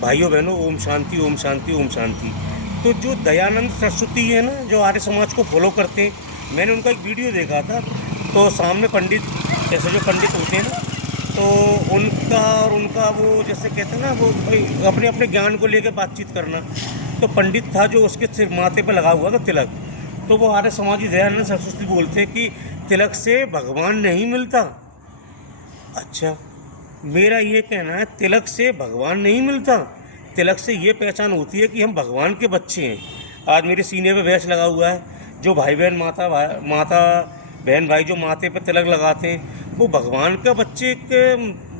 भाइयों बहनों, ओम शांति, ओम शांति, ओम शांति। तो जो दयानंद सरस्वती है ना, जो आर्य समाज को फॉलो करते हैं, मैंने उनका एक वीडियो देखा था। तो सामने पंडित, जैसे जो पंडित होते हैं ना, तो उनका और उनका वो जैसे कहते हैं ना, वो अपने अपने ज्ञान को लेकर बातचीत करना। तो पंडित था जो उसके सिर माथे पर लगा हुआ था तिलक। तो वो आर्य समाजी दयानंद सरस्वती बोलते हैं कि तिलक से भगवान नहीं मिलता। अच्छा, मेरा ये कहना है तिलक से भगवान नहीं मिलता। तिलक से ये पहचान होती है कि हम भगवान के बच्चे हैं। आज मेरे सीने पे बैच लगा हुआ है। जो भाई बहन माता बहन भाई जो माथे पे तिलक लगाते हैं, वो भगवान का बच्चे के,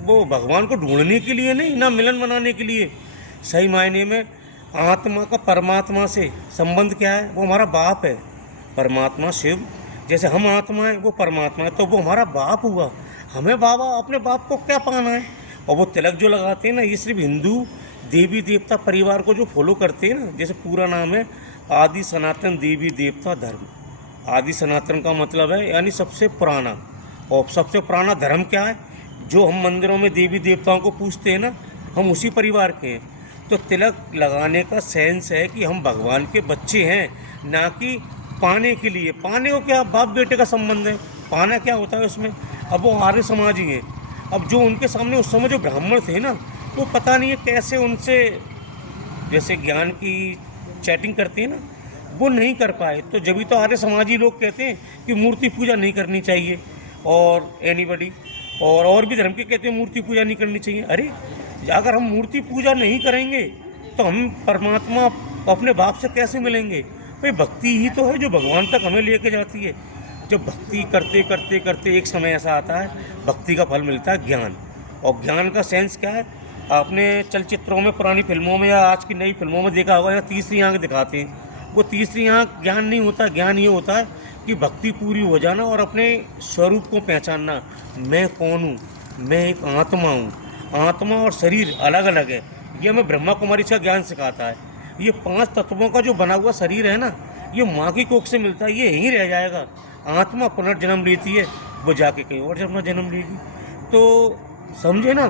वो भगवान को ढूंढने के लिए नहीं, ना मिलन मनाने के लिए। सही मायने में आत्मा का परमात्मा से संबंध क्या है? वो हमारा बाप है। परमात्मा शिव, जैसे हम आत्मा है, वो परमात्मा है, तो वो हमारा बाप हुआ। हमें बाबा अपने बाप को क्या पाना है? और वो तिलक जो लगाते हैं ना, ये सिर्फ हिंदू देवी देवता परिवार को जो फॉलो करते हैं ना, जैसे पूरा नाम है आदि सनातन देवी देवता धर्म। आदि सनातन का मतलब है यानी सबसे पुराना, और सबसे पुराना धर्म क्या है? जो हम मंदिरों में देवी देवताओं को पूजते हैं ना, हम उसी परिवार के हैं। तो तिलक लगाने का सेंस है कि हम भगवान के बच्चे हैं, ना कि पाने के लिए। पाने को क्या, बाप बेटे का संबंध है, पाना क्या होता है उसमें? अब वो आर्य समाज ही हैं। अब जो उनके सामने उस समय जो ब्राह्मण थे ना, वो पता नहीं है कैसे उनसे जैसे ज्ञान की चैटिंग करते हैं ना, वो नहीं कर पाए। तो जब भी तो आर्य समाजी लोग कहते हैं कि मूर्ति पूजा नहीं करनी चाहिए, और एनीबडी और भी धर्म के कहते हैं मूर्ति पूजा नहीं करनी चाहिए। अरे, अगर हम मूर्ति पूजा नहीं करेंगे तो हम परमात्मा अपने बाप से कैसे मिलेंगे? भाई भक्ति ही तो है जो भगवान तक हमें लेके जाती है। जब भक्ति करते करते करते एक समय ऐसा आता है, भक्ति का फल मिलता है ज्ञान। और ज्ञान का सेंस क्या है? आपने चलचित्रों में, पुरानी फिल्मों में या आज की नई फिल्मों में देखा होगा, या तीसरी आंख दिखाते हैं। वो तीसरी आंख ज्ञान नहीं होता। ज्ञान ये होता है कि भक्ति पूरी हो जाना और अपने स्वरूप को पहचानना। मैं कौन हूँ? मैं एक आत्मा हूँ। आत्मा और शरीर अलग अलग है। ये हमें ब्रह्मा कुमारी का ज्ञान सिखाता है। ये 5 तत्वों का जो बना हुआ शरीर है ना, ये माँ की कोख से मिलता है, ये यहीं रह जाएगा। आत्मा पुनर्जन्म लेती है, वो जाके कहीं और अपना जन्म लेगी। तो समझे ना,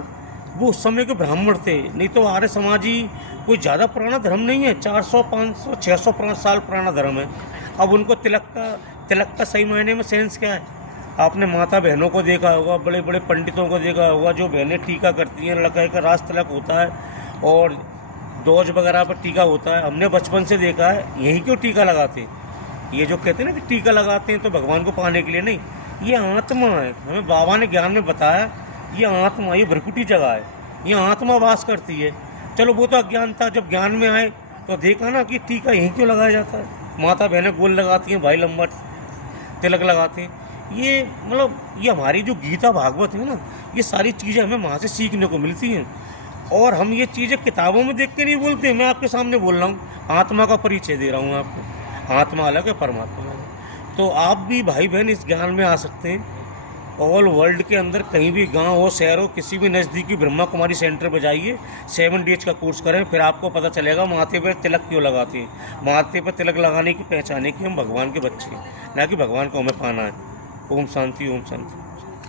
वो उस समय के ब्राह्मण थे। नहीं तो आर्य समाजी कोई ज़्यादा पुराना धर्म नहीं है, 400 500 600 साल पुराना धर्म है। अब उनको तिलक का सही मायने में सेंस क्या है? आपने माता बहनों को देखा होगा, बड़े बड़े पंडितों को देखा होगा, जो बहनें टीका करती हैं, लड़के का रास तिलक होता है और दोज वगैरह पर टीका होता है। हमने बचपन से देखा है। यही क्यों टीका लगाते हैं? ये जो कहते हैं ना कि टीका लगाते हैं तो भगवान को पाने के लिए नहीं, ये आत्मा है। हमें बाबा ने ज्ञान में बताया, ये आत्मा, ये भ्रकुटी जगह है, ये आत्मा वास करती है। चलो वो तो अज्ञान था। जब ज्ञान में आए तो देखा ना कि टीका यहीं क्यों लगाया जाता है। माता बहनें गोल लगाती हैं, भाई लंबा तिलक लगाते हैं। ये मतलब ये हमारी जो गीता भागवत है ना, ये सारी चीज़ें हमें वहाँ से सीखने को मिलती हैं। और हम ये चीज़ें किताबों में देख के नहीं बोलते, मैं आपके सामने बोल रहा हूँ। आत्मा का परिचय दे रहा हूँ आपको। आत्मा अलग है, परमात्मा अलग है। तो आप भी भाई बहन इस ज्ञान में आ सकते हैं। ऑल वर्ल्ड के अंदर कहीं भी गांव हो, शहर हो, किसी भी नज़दीकी ब्रह्मा कुमारी सेंटर पर जाइए, 7 डेज का कोर्स करें, फिर आपको पता चलेगा माथे पर तिलक क्यों लगाते हैं। माथे पर तिलक लगाने की पहचान है कि हम भगवान के बच्चे हैं, ना कि भगवान को हमें पाना है। ओम शांति, ओम शांति।